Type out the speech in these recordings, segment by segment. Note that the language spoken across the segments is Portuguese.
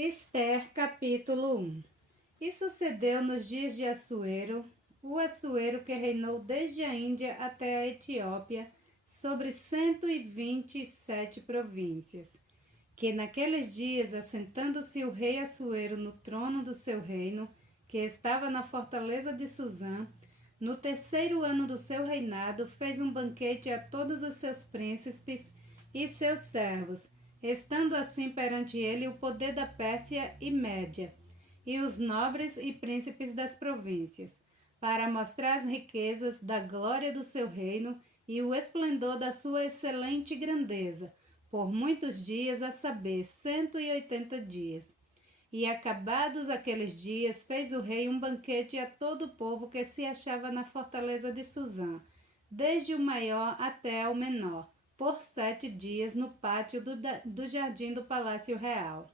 Ester, capítulo 1. E sucedeu nos dias de Assuero, o Assuero que reinou desde a Índia até a Etiópia, sobre 127 províncias, que naqueles dias, assentando-se o rei Assuero no trono do seu reino, que estava na fortaleza de Susã, no terceiro ano do seu reinado, fez um banquete a todos os seus príncipes e seus servos, estando assim perante ele o poder da Pérsia e Média, e os nobres e príncipes das províncias, para mostrar as riquezas da glória do seu reino e o esplendor da sua excelente grandeza, por muitos dias, a saber, 180 dias. E acabados aqueles dias, fez o rei um banquete a todo o povo que se achava na fortaleza de Susã, desde o maior até o menor, por 7 dias no pátio do jardim do Palácio Real.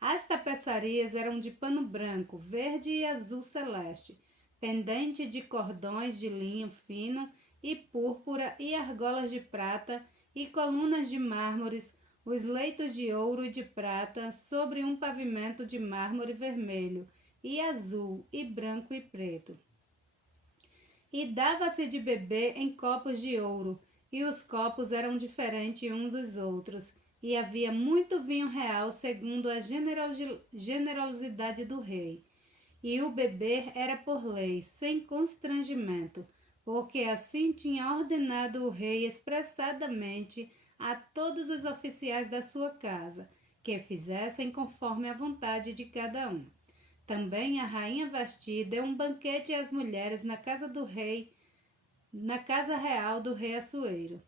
As tapeçarias eram de pano branco, verde e azul celeste, pendente de cordões de linho fino e púrpura e argolas de prata e colunas de mármores, os leitos de ouro e de prata sobre um pavimento de mármore vermelho e azul e branco e preto. E dava-se de beber em copos de ouro, e os copos eram diferentes uns dos outros, e havia muito vinho real segundo a generosidade do rei. E o beber era por lei, sem constrangimento, porque assim tinha ordenado o rei expressadamente a todos os oficiais da sua casa, que fizessem conforme a vontade de cada um. Também a rainha Vasti deu um banquete às mulheres na casa do rei, na casa real do rei Assuero.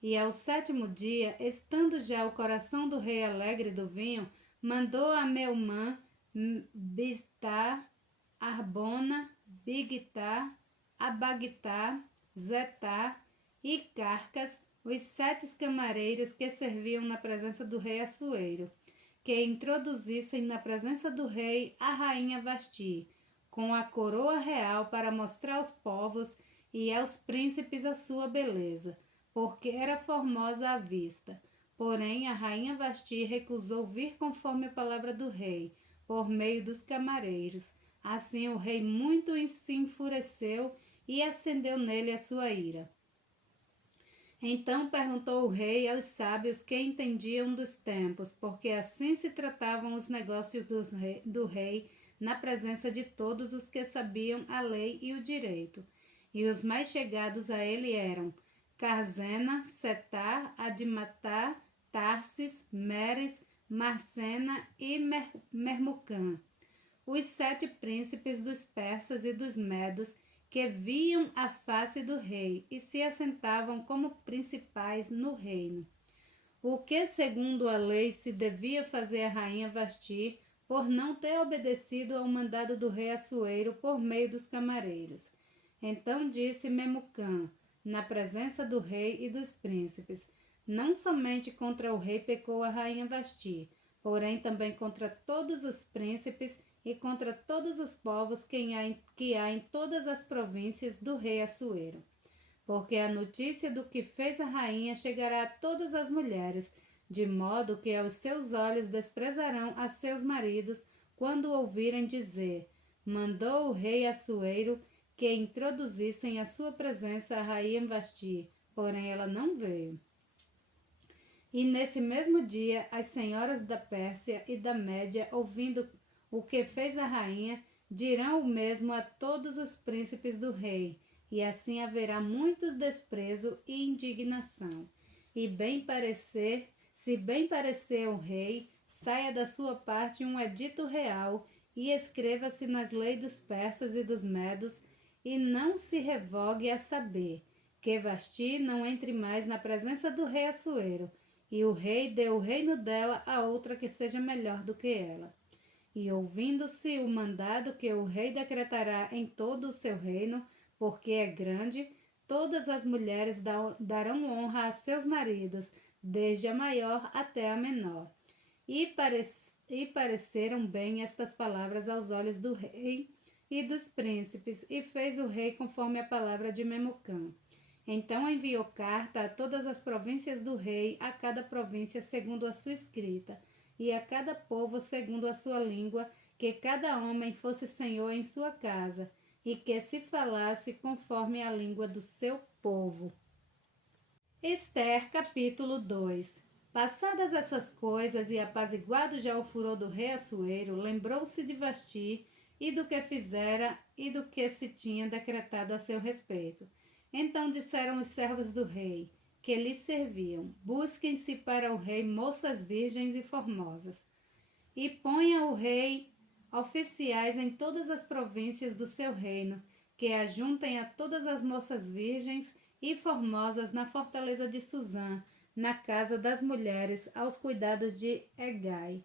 E ao 7º dia, estando já o coração do rei alegre do vinho, mandou a Meumã, Biztá, Arbona, Bigtá, Abagtá, Zetá e Carcas, os 7 camareiros que serviam na presença do rei Assuero, que introduzissem na presença do rei a rainha Vasti, com a coroa real para mostrar aos povos e aos príncipes a sua beleza, porque era formosa à vista. Porém, a rainha Vasti recusou vir conforme a palavra do rei, por meio dos camareiros. Assim o rei muito se enfureceu e acendeu nele a sua ira. Então perguntou o rei aos sábios que entendiam dos tempos, porque assim se tratavam os negócios do rei na presença de todos os que sabiam a lei e o direito. E os mais chegados a ele eram Carzena, Setar, Admatá, Tarsis, Meres, Marcena e Mermucã, os 7 príncipes dos persas e dos medos, que viam a face do rei e se assentavam como principais no reino. O que, segundo a lei, se devia fazer a rainha Vasti, por não ter obedecido ao mandado do rei Assuero por meio dos camareiros. Então disse Memucã, na presença do rei e dos príncipes: não somente contra o rei pecou a rainha Vasti, porém também contra todos os príncipes e contra todos os povos que há em todas as províncias do rei Assuero. Porque a notícia do que fez a rainha chegará a todas as mulheres, de modo que aos seus olhos desprezarão a seus maridos quando ouvirem dizer: mandou o rei Assuero que introduzissem à sua presença a rainha Vasti, porém ela não veio. E nesse mesmo dia, as senhoras da Pérsia e da Média, ouvindo o que fez a rainha, dirão o mesmo a todos os príncipes do rei, e assim haverá muito desprezo e indignação. E se bem parecer ao rei, saia da sua parte um edito real e escreva-se nas leis dos persas e dos medos, e não se revogue a saber, que Vasti não entre mais na presença do rei Assuero, e o rei dê o reino dela a outra que seja melhor do que ela. E ouvindo-se o mandado que o rei decretará em todo o seu reino, porque é grande, todas as mulheres darão honra a seus maridos, desde a maior até a menor. E pareceram bem estas palavras aos olhos do rei e dos príncipes, e fez o rei conforme a palavra de Memucã. Então enviou carta a todas as províncias do rei, a cada província segundo a sua escrita, e a cada povo segundo a sua língua, que cada homem fosse senhor em sua casa, e que se falasse conforme a língua do seu povo. Esther, capítulo 2. Passadas essas coisas e apaziguado já o furor do rei Assuero, lembrou-se de Vasti e do que fizera e do que se tinha decretado a seu respeito. Então disseram os servos do rei, que lhe serviam: busquem-se para o rei moças virgens e formosas, e ponha o rei oficiais em todas as províncias do seu reino, que ajuntem a todas as moças virgens e formosas na fortaleza de Suzã, na casa das mulheres, aos cuidados de Hegai,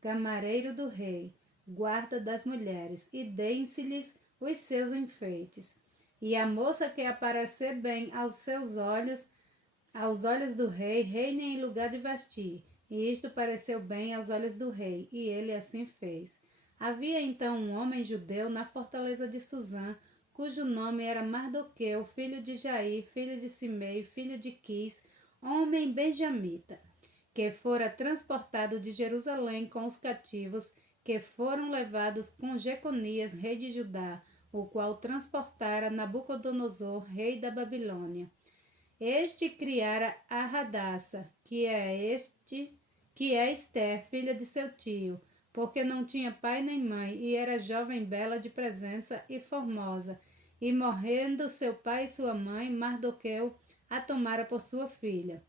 camareiro do rei, guarda das mulheres, e deem-se-lhes os seus enfeites. E a moça que aparecer bem aos olhos do rei, reine em lugar de Vasti. E isto pareceu bem aos olhos do rei, e ele assim fez. Havia então um homem judeu na fortaleza de Suzã, cujo nome era Mardoqueu, filho de Jair, filho de Simei, filho de Quis, homem benjamita, que fora transportado de Jerusalém com os cativos, que foram levados com Jeconias, rei de Judá, o qual transportara Nabucodonosor, rei da Babilônia. Este criara a Radassa, que é Esther, filha de seu tio, porque não tinha pai nem mãe, e era jovem, bela de presença e formosa. E morrendo seu pai e sua mãe, Mardoqueu a tomara por sua filha.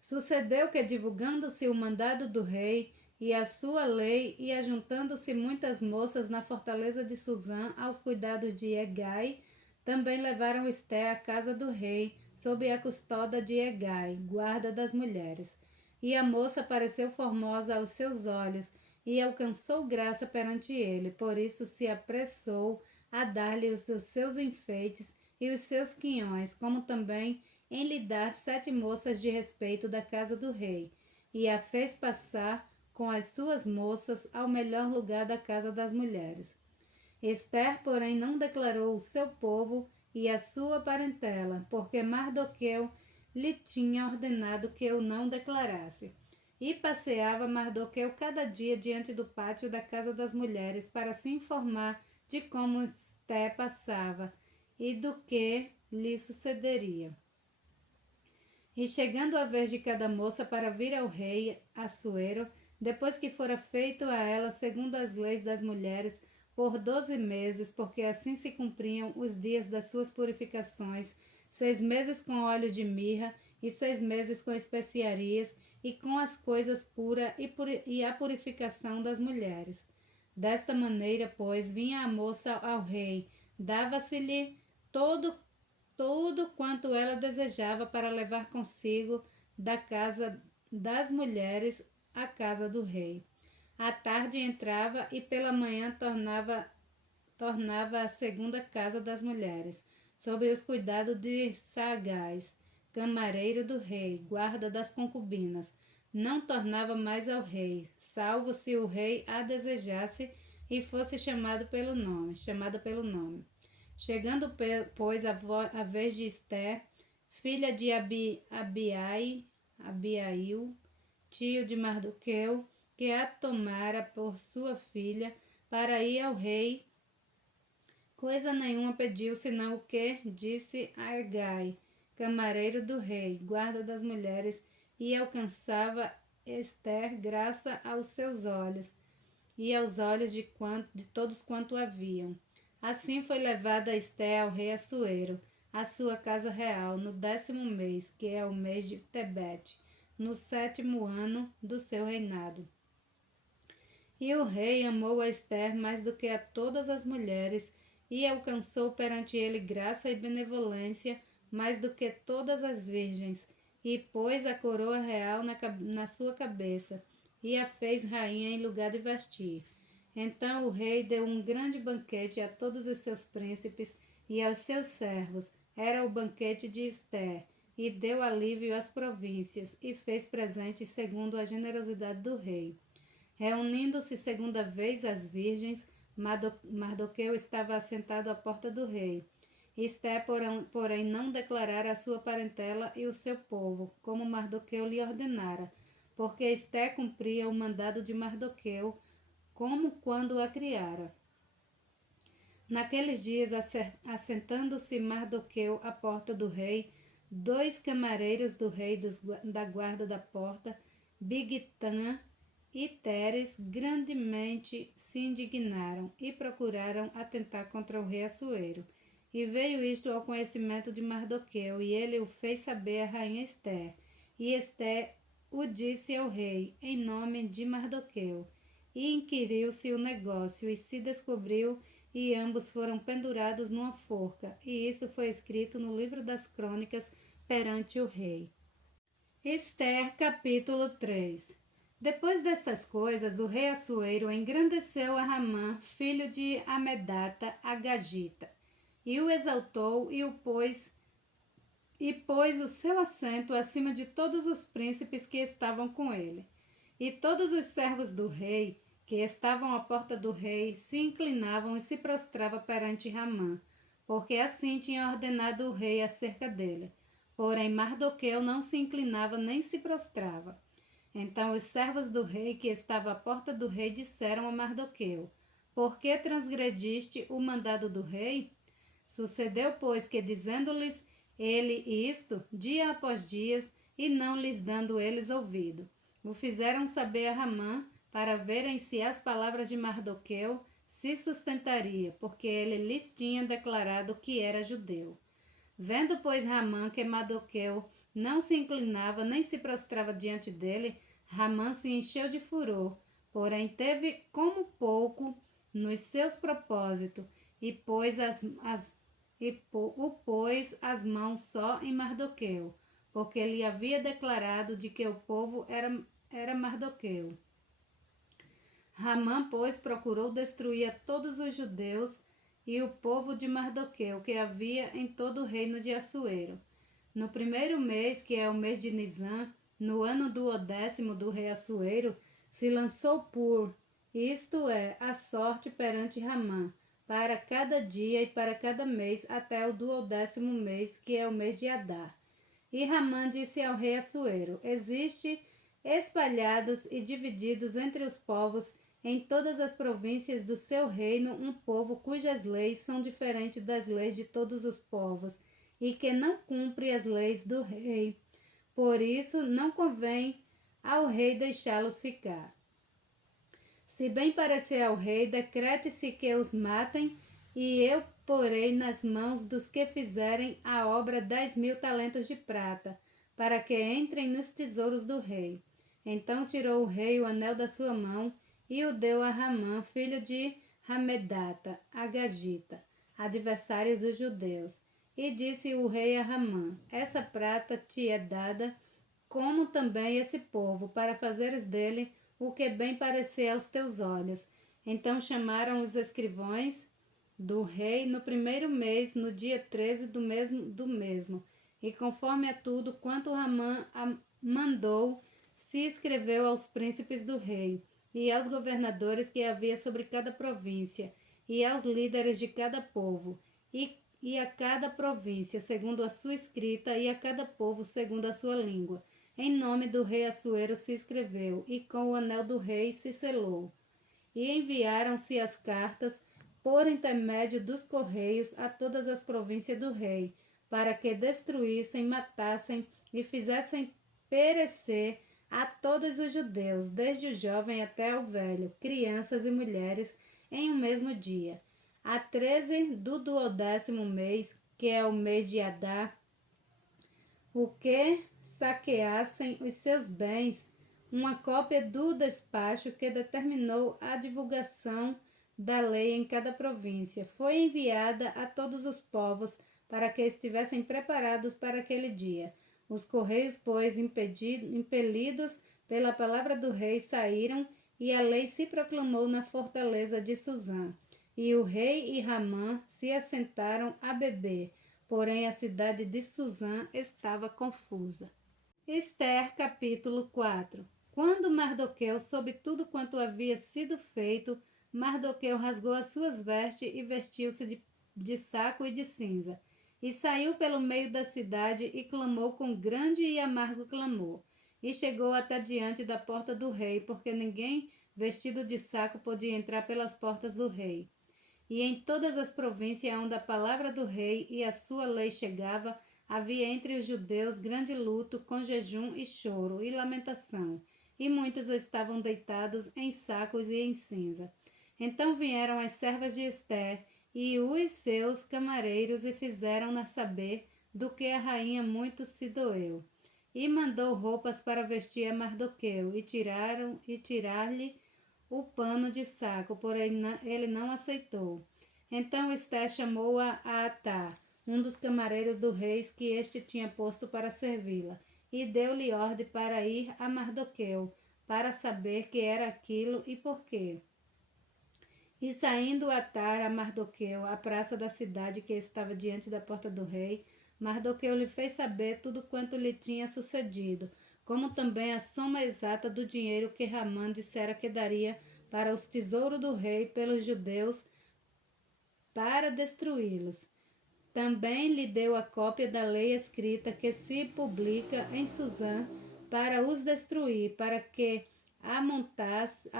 Sucedeu que, divulgando-se o mandado do rei e a sua lei, e ajuntando-se muitas moças na fortaleza de Suzã aos cuidados de Hegai, também levaram Esther à casa do rei, sob a custódia de Hegai, guarda das mulheres. E a moça pareceu formosa aos seus olhos, e alcançou graça perante ele, por isso se apressou a dar-lhe os seus enfeites e os seus quinhões, como também em lhe dar 7 moças de respeito da casa do rei, e a fez passar com as suas moças ao melhor lugar da casa das mulheres. Esther, porém, não declarou o seu povo e a sua parentela, porque Mardoqueu lhe tinha ordenado que o não declarasse. E passeava Mardoqueu cada dia diante do pátio da casa das mulheres para se informar de como Esther passava e do que lhe sucederia. E chegando a vez de cada moça para vir ao rei Assuero, depois que fora feito a ela segundo as leis das mulheres, por 12 meses, porque assim se cumpriam os dias das suas purificações, 6 meses com óleo de mirra, e 6 meses com especiarias, e com as coisas puras e a purificação das mulheres. Desta maneira, pois, vinha a moça ao rei, dava-se-lhe tudo quanto ela desejava para levar consigo da casa das mulheres à casa do rei. À tarde entrava e pela manhã tornava à segunda casa das mulheres, sob os cuidados de Sagás, camareiro do rei, guarda das concubinas. Não tornava mais ao rei, salvo se o rei a desejasse e fosse chamada pelo nome. Chegando, pois, a vez de Esther, filha de Abiail, tio de Mardoqueu, que a tomara por sua filha para ir ao rei, coisa nenhuma pediu, senão o que disse a Hegai, camareiro do rei, guarda das mulheres, e alcançava Esther graça aos seus olhos e aos olhos de todos quanto haviam. Assim foi levada Esther ao rei Assuero, à sua casa real, no 10º mês, que é o mês de Tebete, no 7º ano do seu reinado. E o rei amou a Esther mais do que a todas as mulheres, e alcançou perante ele graça e benevolência mais do que todas as virgens, e pôs a coroa real na sua cabeça, e a fez rainha em lugar de Vasti. Então o rei deu um grande banquete a todos os seus príncipes e aos seus servos. Era o banquete de Esther, e deu alívio às províncias, e fez presentes segundo a generosidade do rei. Reunindo-se segunda vez as virgens, Mardoqueu estava assentado à porta do rei. Esther, porém, não declarara a sua parentela e o seu povo, como Mardoqueu lhe ordenara, porque Esté cumpria o mandado de Mardoqueu, como quando a criara. Naqueles dias, assentando-se Mardoqueu à porta do rei, 2 camareiros do rei da guarda da porta, Bigtã e Teres, grandemente se indignaram e procuraram atentar contra o rei Assuero. E veio isto ao conhecimento de Mardoqueu, e ele o fez saber à rainha Ester. E Ester o disse ao rei, em nome de Mardoqueu. E inquiriu-se o negócio, e se descobriu, e ambos foram pendurados numa forca, e isso foi escrito no livro das crônicas perante o rei. Ester, capítulo 3. Depois destas coisas, o rei Assuero engrandeceu a Ramã, filho de Amedata, Agagita, e o exaltou e pôs o seu assento acima de todos os príncipes que estavam com ele. E todos os servos do rei, que estavam à porta do rei, se inclinavam e se prostravam perante Ramã, porque assim tinha ordenado o rei acerca dele. Porém, Mardoqueu não se inclinava nem se prostrava. Então os servos do rei que estavam à porta do rei disseram a Mardoqueu: Por que transgrediste o mandado do rei? Sucedeu, pois, que dizendo-lhes ele isto, dia após dia, e não lhes dando eles ouvido, o fizeram saber a Ramã, para verem se as palavras de Mardoqueu se sustentaria, porque ele lhes tinha declarado que era judeu. Vendo, pois, Ramã que Mardoqueu não se inclinava nem se prostrava diante dele, Ramã se encheu de furor, porém teve como pouco nos seus propósitos, e pôs as mãos só em Mardoqueu, porque lhe havia declarado de que o povo era Mardoqueu. Ramã, pois, procurou destruir a todos os judeus e o povo de Mardoqueu que havia em todo o reino de Assuero. No primeiro mês, que é o mês de Nisã, no ano 12º do rei Assuero, se lançou isto é, a sorte perante Ramã, para cada dia e para cada mês, até o 12º mês, que é o mês de Adar. E Ramã disse ao rei Assuero: Existe espalhados e divididos entre os povos em todas as províncias do seu reino um povo cujas leis são diferentes das leis de todos os povos, e que não cumpre as leis do rei. Por isso, não convém ao rei deixá-los ficar. Se bem parecer ao rei, decrete-se que os matem, e eu porei nas mãos dos que fizerem a obra 10.000 talentos de prata, para que entrem nos tesouros do rei. Então tirou o rei o anel da sua mão, e o deu a Ramã, filho de Hamedata, Agagita, adversário dos judeus. E disse o rei a Ramã: Essa prata te é dada, como também esse povo, para fazeres dele o que bem parecer aos teus olhos. Então chamaram os escrivães do rei no primeiro mês, no dia 13 do mesmo. E conforme a tudo quanto Ramã mandou, se escreveu aos príncipes do rei, e aos governadores que havia sobre cada província, e aos líderes de cada povo, e a cada província, segundo a sua escrita, e a cada povo, segundo a sua língua. Em nome do rei Assuero se escreveu, e com o anel do rei se selou. E enviaram-se as cartas, por intermédio dos correios, a todas as províncias do rei, para que destruíssem, matassem e fizessem perecer a todos os judeus, desde o jovem até o velho, crianças e mulheres, em um mesmo dia. A 13 do 12º mês, que é o mês de Adar, o que saqueassem os seus bens, uma cópia do despacho que determinou a divulgação da lei em cada província, foi enviada a todos os povos para que estivessem preparados para aquele dia. Os correios, pois, impelidos pela palavra do rei, saíram, e a lei se proclamou na fortaleza de Suzã. E o rei e Ramã se assentaram a beber, porém a cidade de Suzã estava confusa. Ester, capítulo 4. Quando Mardoqueu soube tudo quanto havia sido feito, Mardoqueu rasgou as suas vestes e vestiu-se de saco e de cinza, e saiu pelo meio da cidade e clamou com grande e amargo clamor. e chegou até diante da porta do rei, porque ninguém vestido de saco podia entrar pelas portas do rei. E em todas as províncias onde a palavra do rei e a sua lei chegava, havia entre os judeus grande luto, com jejum e choro e lamentação, e muitos estavam deitados em sacos e em cinza. Então vieram as servas de Ester e os seus camareiros e fizeram-na saber do que a rainha muito se doeu. E mandou roupas para vestir a Mardoqueu, e tirar-lhe o pano de saco, porém ele não aceitou. Então Esté chamou a Atá, um dos camareiros do rei que este tinha posto para servi-la, e deu-lhe ordem para ir a Mardoqueu, para saber que era aquilo e por quê. E saindo Atar a Mardoqueu à praça da cidade que estava diante da porta do rei, Mardoqueu lhe fez saber tudo quanto lhe tinha sucedido, como também a soma exata do dinheiro que Ramã dissera que daria para os tesouros do rei pelos judeus para destruí-los. Também lhe deu a cópia da lei escrita que se publica em Suzã para os destruir, para que a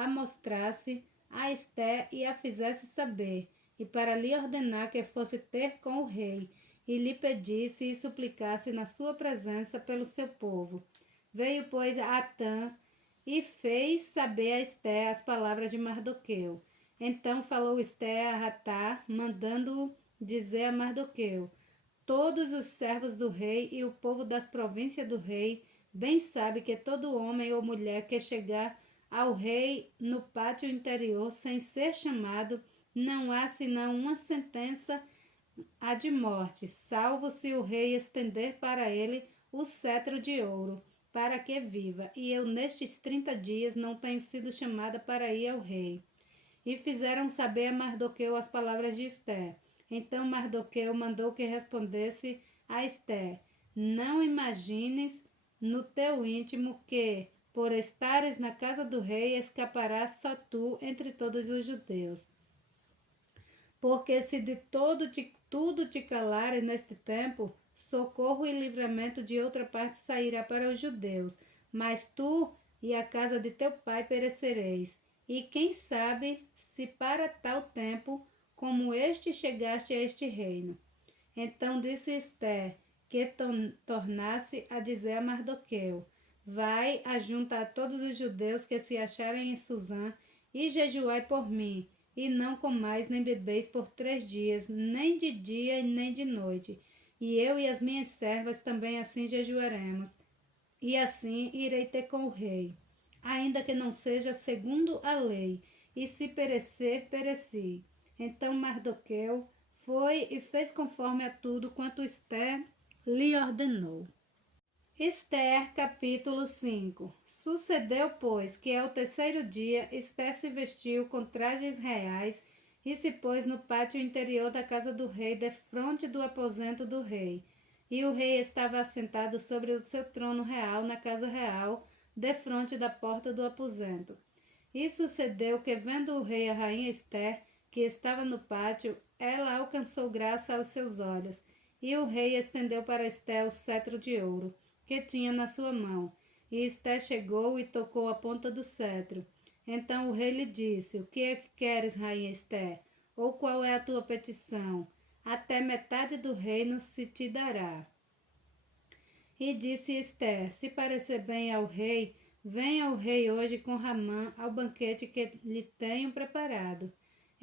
mostrasse a Esté e a fizesse saber, e para lhe ordenar que fosse ter com o rei, e lhe pedisse e suplicasse na sua presença pelo seu povo. Veio, pois, a Atã e fez saber a Esté as palavras de Mardoqueu. Então falou Esté a Atá, mandando-o dizer a Mardoqueu: todos os servos do rei e o povo das províncias do rei bem sabe que todo homem ou mulher que chegar ao rei no pátio interior sem ser chamado, não há senão uma sentença a de morte, salvo se o rei estender para ele o cetro de ouro, para que viva. E eu nestes 30 dias não tenho sido chamada para ir ao rei. E fizeram saber a Mardoqueu as palavras de Esté. Então Mardoqueu mandou que respondesse a Esté: não imagines no teu íntimo que, por estares na casa do rei, escaparás só tu entre todos os judeus. Porque se de tudo te calares neste tempo, socorro e livramento de outra parte sairá para os judeus, mas tu e a casa de teu pai perecereis. E quem sabe se para tal tempo como este chegaste a este reino. Então disse Esté, que tornasse a dizer a Mardoqueu: vai, ajunta a todos os judeus que se acharem em Suzã, e jejuai por mim, e não comais nem bebeis por 3 dias, nem de dia e nem de noite. E eu e as minhas servas também assim jejuaremos, e assim irei ter com o rei, ainda que não seja segundo a lei, e se perecer, pereci. Então Mardoqueu foi e fez conforme a tudo quanto Esté lhe ordenou. Ester, capítulo 5. Sucedeu, pois, que ao 3º dia Ester se vestiu com trajes reais e se pôs no pátio interior da casa do rei, defronte do aposento do rei. E o rei estava assentado sobre o seu trono real na casa real, defronte da porta do aposento. E sucedeu que, vendo o rei a rainha Ester, que estava no pátio, ela alcançou graça aos seus olhos, e o rei estendeu para Ester o cetro de ouro que tinha na sua mão. E Esté chegou e tocou a ponta do cetro. Então o rei lhe disse: o que é que queres, rainha Esté? Ou qual é a tua petição? Até metade do reino se te dará. E disse Esté: se parecer bem ao rei, venha o rei hoje com Ramã ao banquete que lhe tenho preparado.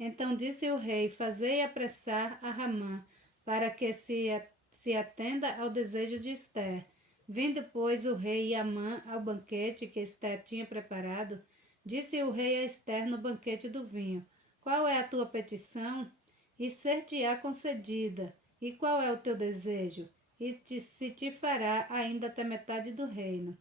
Então disse o rei: fazei apressar a Ramã, para que se atenda ao desejo de Esté. Vindo, pois, o rei e Amã ao banquete que Esté tinha preparado, disse o rei a Ester no banquete do vinho: qual é a tua petição? E ser-te-á concedida. E qual é o teu desejo? E se te fará ainda até metade do reino.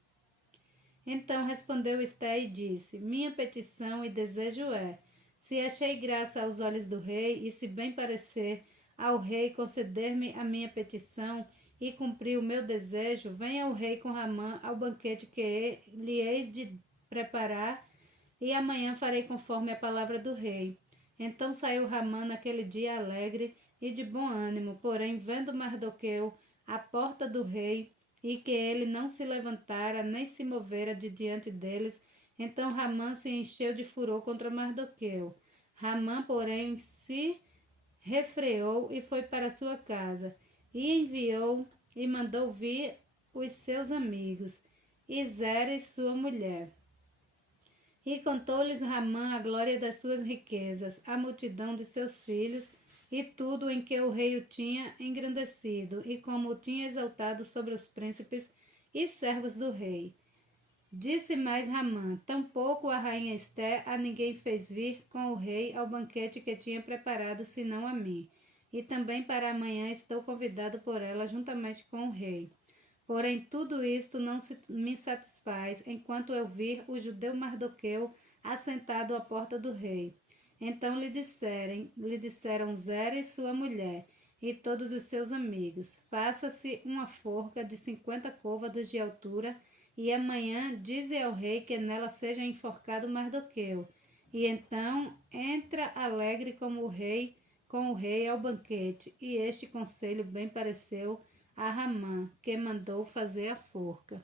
Então respondeu Ester e disse: minha petição e desejo é: se achei graça aos olhos do rei, e se bem parecer ao rei conceder-me a minha petição, e cumprir o meu desejo, venha o rei com Ramã ao banquete que lhe eis de preparar, e amanhã farei conforme a palavra do rei. Então saiu Ramã naquele dia alegre e de bom ânimo, porém, vendo Mardoqueu à porta do rei, e que ele não se levantara nem se movera de diante deles. Então Ramã se encheu de furor contra Mardoqueu. Ramã, porém, se refreou e foi para sua casa, e enviou e mandou vir os seus amigos, e Zeres, sua mulher. E contou-lhes Ramã a glória das suas riquezas, a multidão de seus filhos, e tudo em que o rei o tinha engrandecido, e como o tinha exaltado sobre os príncipes e servos do rei. Disse mais Ramã: tampouco a rainha Esté a ninguém fez vir com o rei ao banquete que tinha preparado, senão a mim. E também para amanhã estou convidado por ela juntamente com o rei. Porém, tudo isto não me satisfaz, enquanto eu vir o judeu Mardoqueu assentado à porta do rei. Então lhe disseram Zeres, sua mulher, e todos os seus amigos: faça-se uma forca de 50 côvados de altura, e amanhã dize ao rei que nela seja enforcado Mardoqueu. E então entra alegre com o rei ao banquete. E este conselho bem pareceu a Ramã, que mandou fazer a forca.